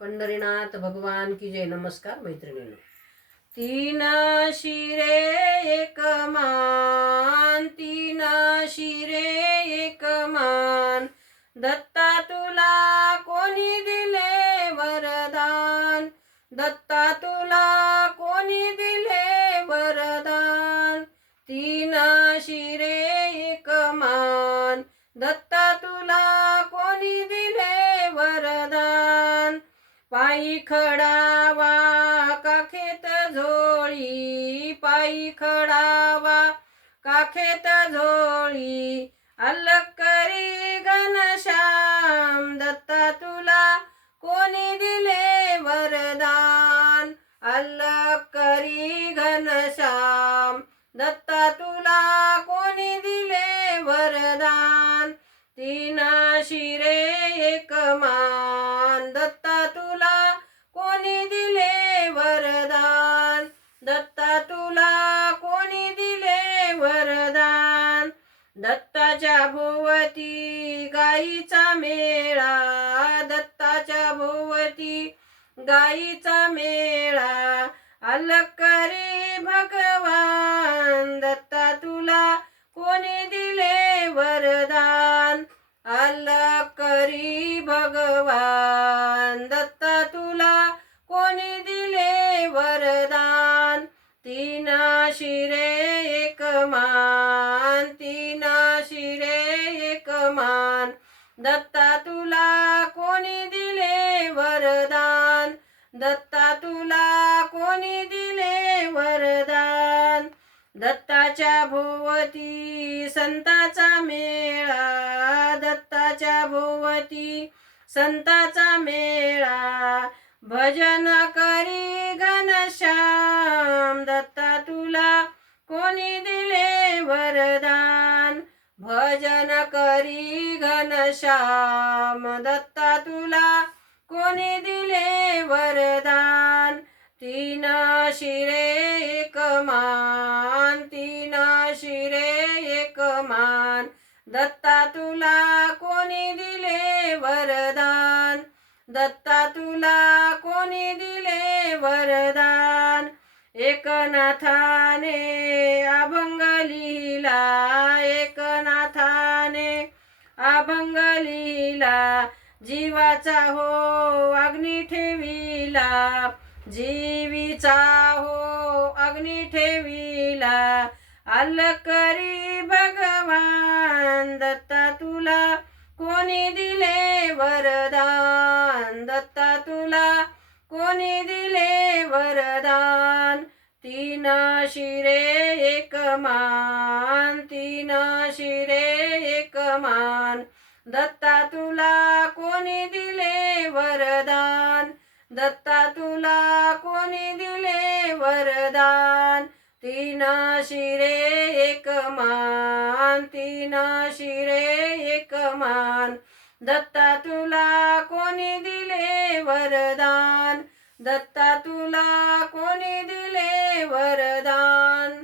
पंढरीनाथ भगवान की जय। नमस्कार मैत्रिणींनो. तीन शिरे एक मान, तीन शिरे एक मान, दत्ता तुला कोणी दिले वरदान, दत्ता तुला कोणी दिले वरदान. तीन शिरे एक मान, दत्ता तुला कोणी दिले वरदान. पायी खडावा काखेत झोळी, पायी खडावा काखेत झोळी, अलकरी घनश्याम, दत्ता तुला कोणी दिले वरदान, अलकरी घनश्याम, दत्ता तुला कोणी दिले वरदान. तीन शिरे एक मान, दत्ता तुला कोणी दिले वरदान, दत्ता तुला कोणी दिले वरदान. दत्ताच्या भोवती गाईचा मेळा, दत्ताच्या भोवती गाईचा मेळा, अलकरी भगवान, दत्ता तुला कोणी दिले वरदान, अलकरी भगवान, दत्ता तुला कोणी दिले वरदान. तीन शिरे एक मान, तीन शिरे एक मान, दत्ता तुला कोणी दिले वरदान, दत्ता तुला कोणी दिले वरदान. दत्ताच्या भोवती संताचा मेळा, दत्ताच्या भोवती संताचा मेळा, भजन करी घनश्याम, दत्ता तुला कोणी दिले वरदान, भजन करी घनश्याम, दत्ता तुला कोणी दिले वरदान. तीन शिरे एक मान, तीन शिरे एक मान, दत्ता तुला कोणी दिले वरदान, दत्ता तुला कोणी दिले वरदान. एकनाथाने अभंग लिहिला, एकनाथाने अभंग लिहिला, जीवाचा हो अग्नी ठेविला, जीवीचा हो अग्नी ठेविला, अलकरी भगवान, दत्ता तुला कोणी दिले वरदान, दत्ता तुला कोणी दिले वरदान. तीन शिरे एक मान, तीन शिरे एक मान, दत्ता तुला कोणी दिले वरदान, दत्ता तुला कोणी दिले वरदान. तीन शिरे एक मान, तीन शिरे एक मान, दत्ता तुला कोणी दिले वरदान, दत्ता तुला कोणी दिले वरदान.